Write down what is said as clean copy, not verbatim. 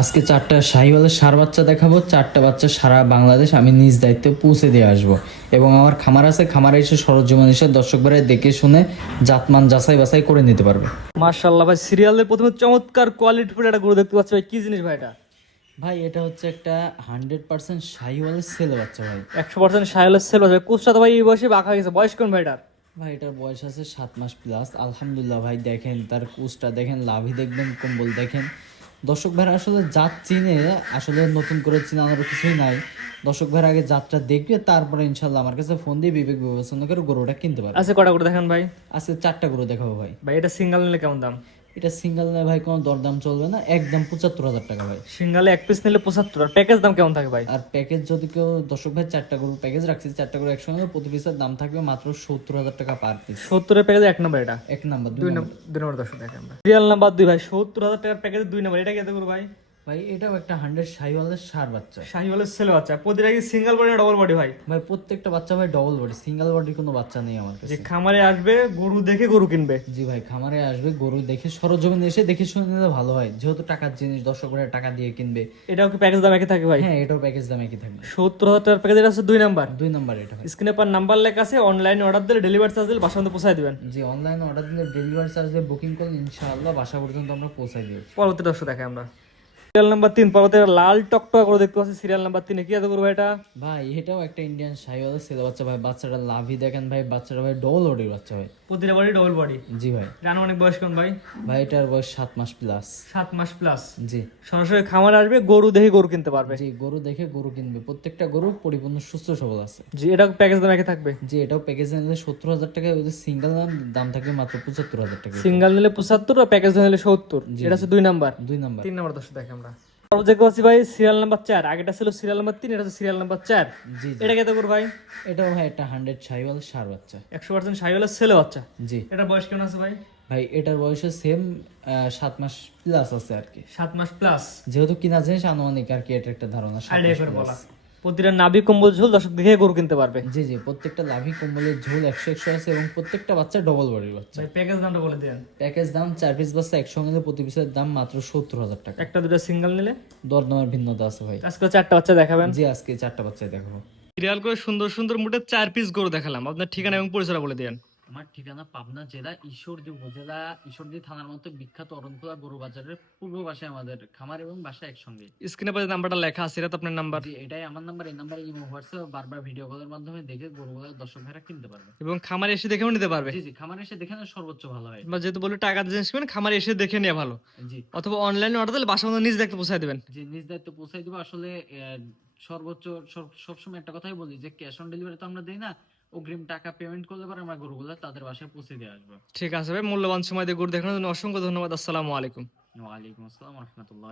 আজকে 4টা শাহিওয়ালের ষাঁড় বাচ্চা দেখাবো। 4টা বাচ্চা সারা বাংলাদেশ আমি নিজ দায়িত্বে পৌঁছে দিয়ে আসবো। এবং আমার খামার আছে, খামারে এসে সরজমিন এসে দর্শক ভাইরা দেখে শুনে জাতমান যাচাই বাছাই করে নিতে পারবে। মাশাআল্লাহ ভাই, সিরিয়ালের প্রথমে চমৎকার কোয়ালিটি ফুল একটা গরু দেখতে পাচ্ছি ভাই। কি জিনিস ভাই এটা? ভাই এটা হচ্ছে একটা 100% শাহিওয়ালের ছেলে বাচ্চা ভাই। 100% সাহেলের সেল হবে। কুচটা তো ভাই এই বয়সে বাঁকা গেছে। বয়স কোন ভাই এটার? ভাই এটার বয়স আছে 7 মাস প্লাস। আলহামদুলিল্লাহ ভাই, দেখেন তার কুচটা দেখেন, লাভি দেখবেন, কম্বল দেখেন। দর্শক ভাইরা আসলে জাত চিনে, আসলে নতুন করে চিনানোর কিছুই নাই। দর্শক ভাইরা আগে জাতটা দেখবে, তারপরে ইনশাল্লাহ আমার কাছে ফোন দিয়ে বিবেক বিবেচনা করে গরুটা কিনতে পারবে। আচ্ছা, কটা করে দেখেন ভাই। আজকে 4টা গরু দেখাবো ভাই। ভাই এটা সিঙ্গেল নিলে কেমন দাম? এটা সিঙ্গেল নেয় ভাই, কোনো দরদাম চলবে না, একদম 75,000 টাকা ভাই। সিঙ্গেলে এক পিস নিলে 75। আর প্যাকেজ দাম কেমন থাকে ভাই? আর প্যাকেজ যদি কেউ, দর্শক ভাই 4টা গরুর প্যাকেজ রাখছি, 4টা গরু একসঙ্গে প্রতি পিসের দাম থাকবে মাত্র 70,000 টাকা পার পিস। 70 এর প্যাকেজ এক নম্বর এটা। এক নাম্বার, দুই নম্বর, দুই নম্বর দর্শক দেখেন আমরা। সিরিয়াল নাম্বার 2 ভাই, 70,000 টাকার প্যাকেজ 2 নম্বর। এটা কি এত গরু ভাই? ভাই এটাও একটা 100 শাহিওয়ালের ষাঁড় বাচ্চা। শাহিওয়ালের সেল বাচ্চা। প্রতিটা কি সিঙ্গেল বডি না ডবল বডি ভাই? ভাই প্রত্যেকটা বাচ্চা ভাই ডবল বডি, সিঙ্গেল বডির কোনো বাচ্চা নেই আমার যে কাছে। খামারে আসবে গরু দেখে গরু কিনবে। জি ভাই, খামারে আসবে গরু দেখে, সরজমিনে এসে দেখে শুনে নিলে ভালো হয়, যেহেতু টাকার জিনিস, দর্শক ভাইরা টাকা দিয়ে কিনবে। এটাও কি প্যাকেজ দাম একই থাকে ভাই? হ্যাঁ, এটাও প্যাকেজ দাম একই থাকবে। 70,000 টাকার প্যাকেজ এটা আছে 2 নাম্বার। 2 নাম্বার এটা ভাই। স্ক্রিনে পার নাম্বার লেখা আছে। অনলাইনে অর্ডার দিলে ডেলিভারি চার্জ দিলে বাসার মধ্যে পৌঁছায় দিবেন। জি, অনলাইনে অর্ডার দিলে ডেলিভারি চার্জ দিয়ে বুকিং করলে ইনশাআল্লাহ বাসা পর্যন্ত আমরা পৌঁছাই দিই। পরবর্তী দর্শক দেখে আমরা সিরিয়াল নাম্বার 3। পরবর্তী লাল টকটক করে দেখতে পাচ্ছি সিরিয়াল নাম্বার 3 কি এত করবো এটা? ভাই এটাও একটা ইন্ডিয়ান শাহিওয়ালের ছেলে বাচ্চা ভাই। বাচ্চাটা লাভি দেখেন ভাই, বাচ্চাটা ভাই ডবল বডির বাচ্চা ভাই। প্রতিটা বডি ডবল বডি। জি ভাই। রান অনেক বয়স কোন ভাই? ভাই এটার বয়স 7 মাস প্লাস। 7 মাস প্লাস। জি। সরাসরি খামারে আসবে গরু দেখে গরু কিনতে পারবে। জি, গরু দেখে গরু কিনবে। প্রত্যেকটা গরু পরিপূর্ণ সুস্থ সবল আছে। জি, এটা প্যাকেজ দাম একই থাকবে। জি, এটাও প্যাকেজ নিলে 70,000 টাকা, ওদের সিঙ্গেল দাম থাকবে মাত্র 75,000 টাকা। সিঙ্গেল নিলে 75 আর প্যাকেজ নিলে 70। এটা হচ্ছে 2 নাম্বার। 2 নাম্বার। 3 নাম্বার দর্শক দেখে আমরা পরবর্তী দেখতে পাচ্ছি ভাই সিরিয়াল নাম্বার 4। আগেটা ছিল সিরিয়াল নাম্বার 3, এটা হচ্ছে সিরিয়াল নাম্বার 4। জি জি। এটা কত করবো ভাই? এটাও ভাই একটা 100 শাহিওয়াল ষাঁড় বাচ্চা। 100% শাহিওয়ালের ছেলে বাচ্চা। জি। এটা বয়স কেমন আছে ভাই? ভাই এটার বয়সে সেম 7 মাস প্লাস আছে আর কি। 7 মাস প্লাস। যেহেতু কিনা জিনিস আনুমানিক আর কি, এটা একটা ধারণা 7 আইডিয়া মাস করে plus। বলা। প্রতিটা নাভি কম্বল ঝোল দর্শক দেখে গরু কিনতে পারবে। জি জি, প্রত্যেকটা লাভি কম্বলের ঝোল 100 আছে এবং প্রত্যেকটা বাচ্চা ডবল বডির বাচ্চা। ভাই প্যাকেজ দামটা বলে দিলেন। প্যাকেজ দাম 4 পিস বাচ্চা একসঙ্গে নিলে প্রতি পিসের দাম মাত্র 70,000 টাকা। একটা দুটো সিঙ্গেল নিলে দরদামের ভিন্নতা আছে ভাই। আজকে 4টা বাচ্চা দেখাবেন। জি, আজকে 4টা বাচ্চাই দেখাবো। সিরিয়াল করে সুন্দর সুন্দর মোটে 4 পিস গরু দেখালাম। আপনার ঠিকানা এবং পরিচয় বলে দিন। আমার ঠিকানা পাবনা জেলা ঈশ্বরদী উপজেলা, ঈশ্বরদী থানার মতো বিখ্যাত অরণখোলা গরু বাজারের পূর্ব পাশে আমাদের খামার এবং বাসা একসঙ্গে। স্ক্রিনে পাশে নাম্বারটা লেখা আছে, এটা তো আপনার নাম্বার। জি, এটাই আমার নাম্বার। এই নাম্বারে ইমো হোয়াটসঅ্যাপ বারবার ভিডিও কলের মাধ্যমে দেখে গরুগুলো দর্শক ভাইরা কিনতে পারবে। এবং খামারে এসে দেখেও নিতে পারবে। জি জি, খামারে এসে দেখে নেওয়া সর্বোচ্চ ভালো হয়। বা যেহেতু বলে টাকা জিনিস কিনবেন, খামারে এসে দেখে নেওয়া ভালো। জি অথবা অনলাইনে অর্ডার দিলে বাসার মধ্যে নিজ দেখতে পৌঁছায় দেবেন। জি, নিজ দায়িত্ব পৌঁছাই দিব। আসলে সর্বোচ্চ সবসময় একটা কথাই বলি যে ক্যাশ অন ডেলিভারি তো আমরা দেই না, অগ্রিম টাকা পেমেন্ট করলে পরে আমরা গরুগুলো তাদের বাসায় পৌঁছে দিয়ে আসবো। ঠিক আছে ভাই, মূল্যবান সময় দিয়ে গরু দেখানোর জন্য অসংখ্য ধন্যবাদ। আসসালামু আলাইকুম। ওয়ালাইকুম আসসালাম রহমতুল্লাহ।